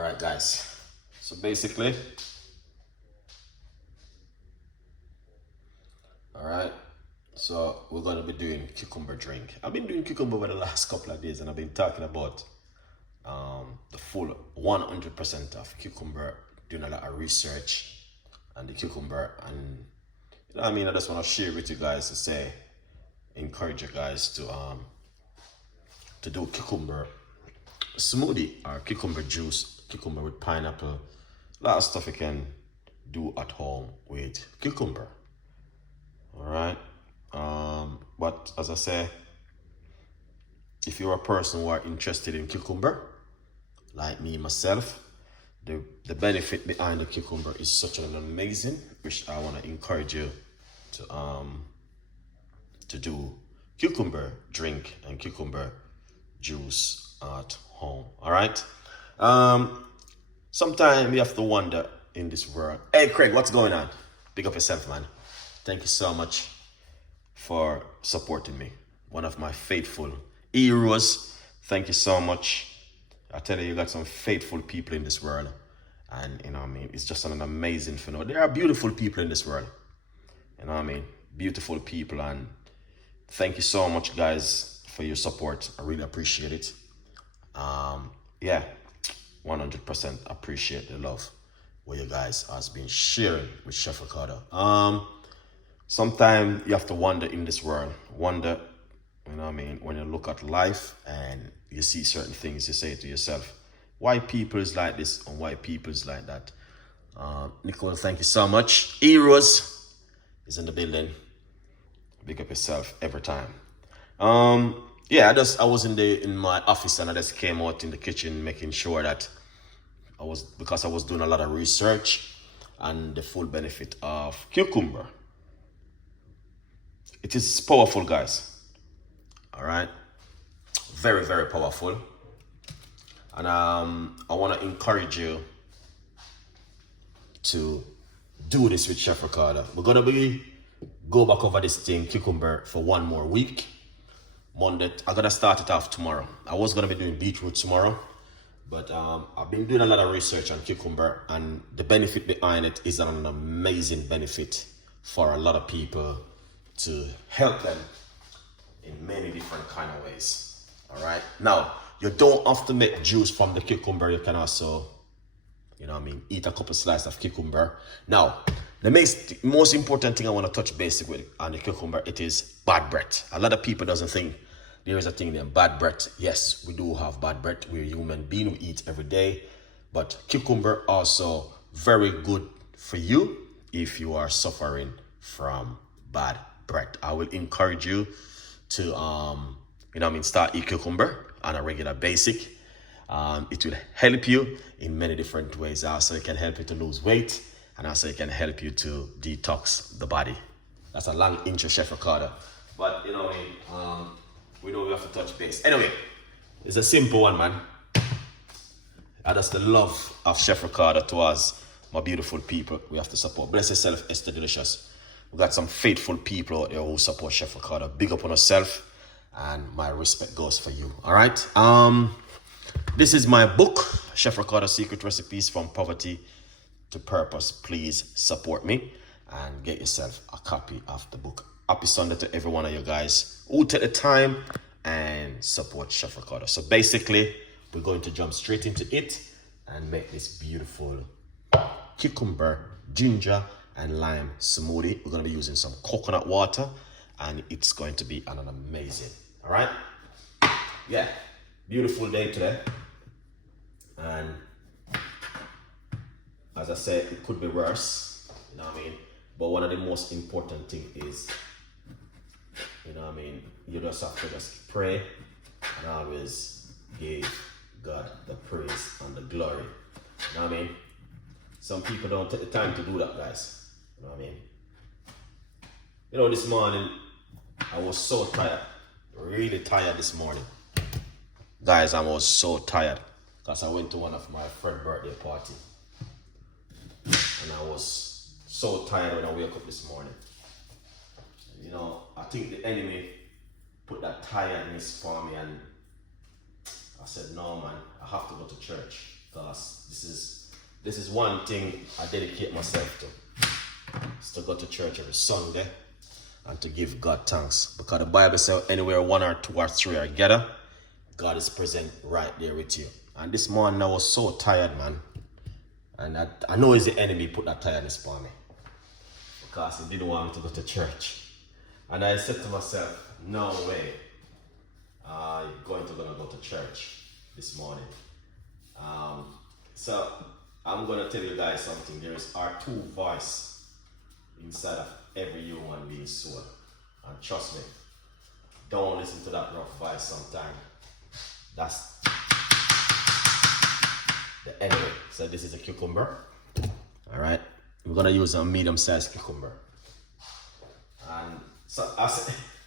All right, guys. So basically, all right. So we're gonna be doing cucumber drink. I've been doing cucumber over the last couple of days, and I've been talking about the full 100% of cucumber. Doing a lot of research on the cucumber, and you know what I mean. I just want to share with you guys to say, encourage you guys to do cucumber smoothie or cucumber juice, cucumber with pineapple. A lot of stuff you can do at home with cucumber. All right. But as I say, if you're a person who are interested in cucumber, like me myself, the benefit behind the cucumber is such an amazing, which I want to encourage you to do cucumber drink and cucumber juice at home. All right. Sometimes you have to wonder in this world. Hey, Craig, what's going on? Pick up yourself, man. Thank you so much for supporting me. One of my faithful heroes. Thank you so much. I tell you, you got some faithful people in this world. And you know what I mean? It's just an amazing phenomenon. There are beautiful people in this world. You know what I mean? Beautiful people. And thank you so much, guys, for your support. I really appreciate it. Yeah, 100% appreciate the love what you guys has been sharing with Chef Ricardo. Sometimes you have to wonder in this world. Wonder, you know what I mean? When you look at life and you see certain things, you say to yourself, why people is like this and why people is like that. Nicole, thank you so much. Heroes is in the building. Big up yourself every time. Yeah, I was in my office and I just came out in the kitchen making sure that because I was doing a lot of research and the full benefit of cucumber. It is powerful, guys. All right, very, very powerful. And I want to encourage you to do this with Chef Ricardo. We're gonna go back over this thing, cucumber, for one more week. Monday, I'm gonna start it off tomorrow. I was gonna be doing beetroot tomorrow, but I've been doing a lot of research on cucumber, and the benefit behind it is an amazing benefit for a lot of people to help them in many different kind of ways. All right. Now, you don't have to make juice from the cucumber. You can also, you know what I mean, eat a couple slices of cucumber. Now, the most important thing I want to touch basic with on the cucumber, it is bad breath. A lot of people doesn't think there is a thing named bad breath. Yes, we do have bad breath. We're human being, we eat every day. But cucumber also very good for you if you are suffering from bad breath. I will encourage you to you know what I mean, start eat cucumber on a regular basic. It will help you in many different ways. Also, it can help you to lose weight, and also it can help you to detox the body. That's a long intro, Chef Ricardo. But you know what I mean, we know we have to touch base. Anyway, it's a simple one, man. And that's the love of Chef Ricardo towards my beautiful people. We have to support. Bless yourself, Esther Delicious. We got some faithful people out there who support Chef Ricardo. Big up on yourself, and my respect goes for you. All right. This is my book, Chef Ricardo Secret Recipes from Poverty to Purpose. Please support me and get yourself a copy of the book. Happy Sunday to every one of you guys who take the time and support Chef Ricardo. So basically, we're going to jump straight into it and make this beautiful cucumber, ginger, and lime smoothie. We're going to be using some coconut water, and it's going to be an amazing. All right? Yeah, beautiful day today. And as I said, it could be worse, you know what I mean? But one of the most important things is, you know what I mean, you just have to just pray and always give God the praise and the glory. You know what I mean? Some people don't take the time to do that, guys. You know what I mean? You know, this morning, I was so tired. Really tired this morning. Guys, I was so tired because I went to one of my friend's birthday party. And I was so tired when I woke up this morning. You know, I think the enemy put that tiredness for me, and I said, no, man, I have to go to church. Because this is one thing I dedicate myself to. Is to go to church every Sunday and to give God thanks. Because the Bible says anywhere one or two or three are gathered, God is present right there with you. And this morning I was so tired, man. And I know it's the enemy put that tiredness upon me. Because he didn't want me to go to church. And I said to myself, no way. I'm gonna go to church this morning. So I'm gonna tell you guys something. There are two voices inside of every human being's soul. And trust me, don't listen to that rough voice sometimes. That's the enemy. So this is a cucumber. Alright. We're gonna use a medium-sized cucumber. And so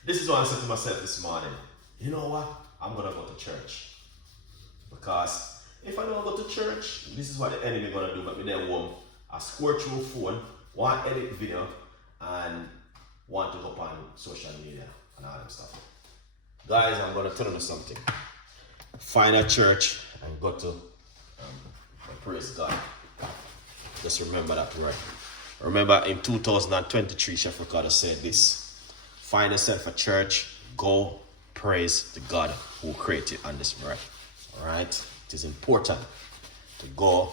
this is what I said to myself this morning. You know what? I'm gonna go to church. Because if I don't go to church, this is what the enemy gonna do. But me then want a squirt through phone, want to edit video, and want to go up on social media and all that stuff. Guys, I'm gonna tell you something. Find a church and go to and praise God. Just remember that word. Remember in 2023, Chef Ricardo said this. Find yourself a church, go praise the God who created on this earth. Alright? It is important to go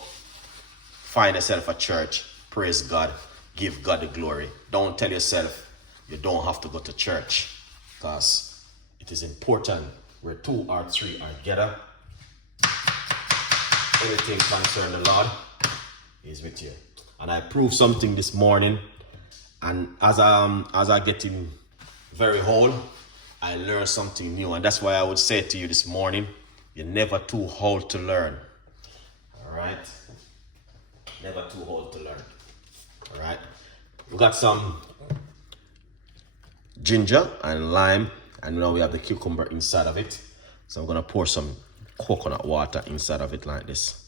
find yourself a church, praise God, give God the glory. Don't tell yourself you don't have to go to church, because it is important where two or three are gathered. Everything concerning the Lord is with you. And I proved something this morning, and as I getting very old, I learned something new. And that's why I would say to you this morning, you're never too old to learn. Alright? Never too old to learn. Alright? We got some ginger and lime, and now we have the cucumber inside of it. So I'm gonna pour some coconut water inside of it like this.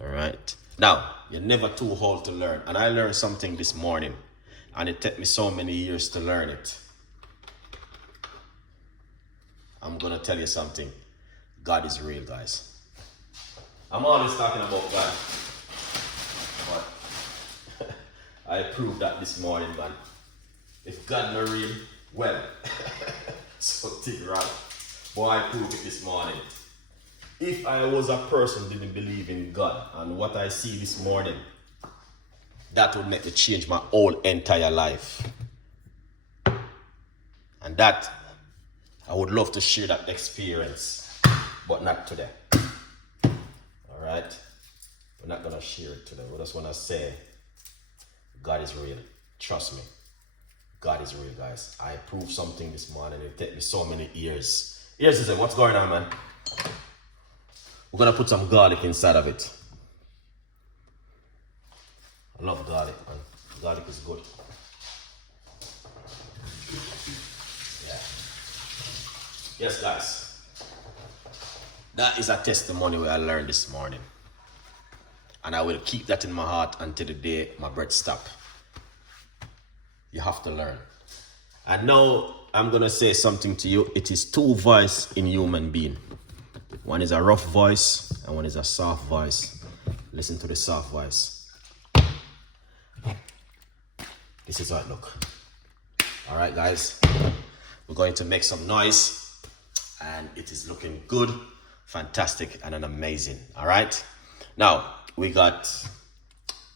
Alright? Now, you're never too old to learn. And I learned something this morning, and it took me so many years to learn it. I'm gonna tell you something. God is real, guys. I'm always talking about God, but I proved that this morning, man. If God not real, well, something wrong. Boy, I proved it this morning. If I was a person who didn't believe in God and what I see this morning, that would make me change my whole entire life. And that, I would love to share that experience, but not today. Alright? We're not going to share it today. We just want to say, God is real. Trust me. God is real, guys. I proved something this morning. It took me so many years. Here's the thing. What's going on, man? We're going to put some garlic inside of it. I love garlic, man. Garlic is good. Yeah. Yes, guys. That is a testimony where I learned this morning. And I will keep that in my heart until the day my breath stops. You have to learn. And now I'm going to say something to you. It is two voices in human being. One is a rough voice and one is a soft voice. Listen to the soft voice. This is how it looks. All right, guys. We're going to make some noise, and it is looking good, fantastic, and amazing. All right. Now we got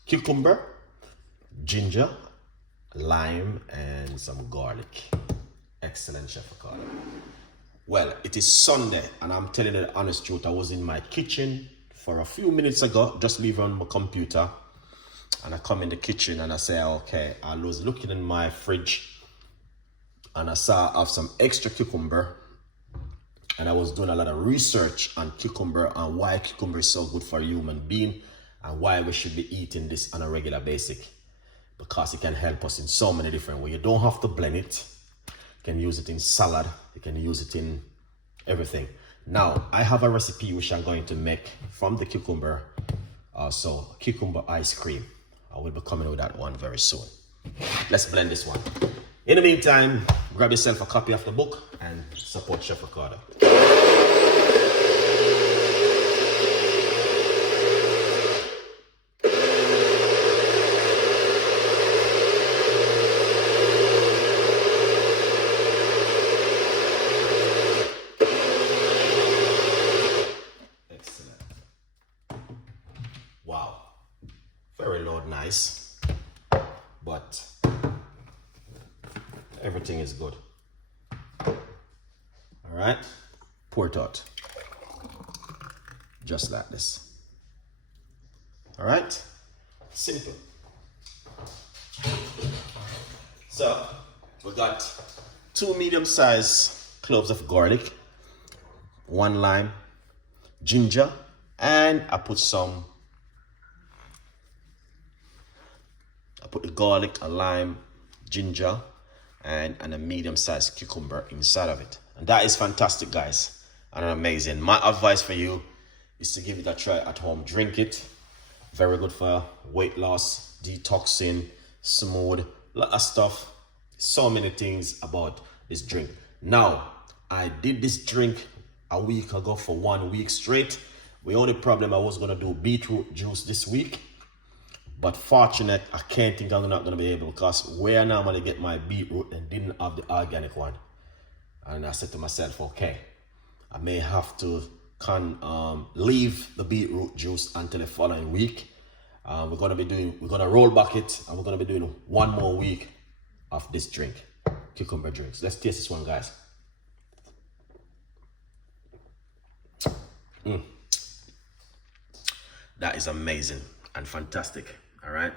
cucumber, ginger, lime, and some garlic. Excellent, Chef Ricardo. Well, it is Sunday, and I'm telling you the honest truth. I was in my kitchen for a few minutes ago, just leaving on my computer, and I come in the kitchen and I say, okay, I was looking in my fridge and I saw I have some extra cucumber, and I was doing a lot of research on cucumber and why cucumber is so good for a human being and why we should be eating this on a regular basis, because it can help us in so many different ways. You don't have to blend it. You can use it in salad. You can use it in everything. Now, I have a recipe which I'm going to make from the cucumber. So, cucumber ice cream. I will be coming with that one very soon. Let's blend this one. In the meantime, grab yourself a copy of the book and support Chef Ricardo. Wow, very loud, nice, but everything is good. All right, pour it out, just like this. All right, simple. So we got 2 medium-sized cloves of garlic, 1 lime, ginger, and I put the garlic, a lime, ginger, and a medium-sized cucumber inside of it. And that is fantastic, guys, and amazing. My advice for you is to give it a try at home. Drink it. Very good for weight loss, detoxing, smooth, lot of stuff. So many things about this drink. Now, I did this drink a week ago for 1 week straight. The only problem, I was gonna do beetroot juice this week, but fortunate, I can't think I'm not gonna be able, because where I normally get my beetroot and didn't have the organic one. And I said to myself, okay, I may have to leave the beetroot juice until the following week. We're gonna roll back it, and we're gonna be doing 1 more week of this drink, cucumber drinks. Let's taste this one, guys. That is amazing and fantastic. All right.